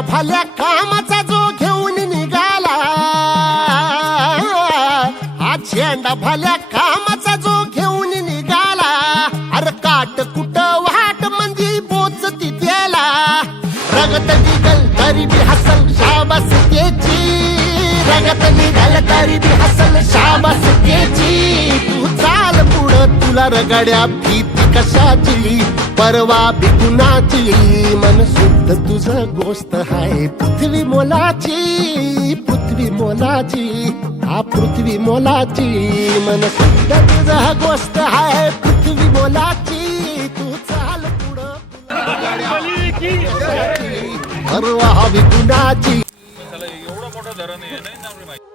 झेंडा भल्या कामाचा जो घेऊन निघाला, हा झेंडा भल्या कामाचा जो घेऊन निघाला, अरे काट कुट वाट म्हणजे पोचती त्याला, रगत निघल तरी बी हसल शाबास त्याची, रगत निघल तरी बी हसल शाबास त्याची, तू चाल पुढं तुला रगड्या भीती कशाची, परवा बी कुणाची, मन शुद्ध तुझं गोष्ट हाय पृथ्वी मोलाची, पृथ्वी मोलाची, हा पृथ्वी मोलाची, मन शुद्ध तुझं गोष्ट हाय पृथ्वी मोलाची, तू चाल पुढं परवा बी कुणाची. एवढं मोठं धरण आहे नाही ना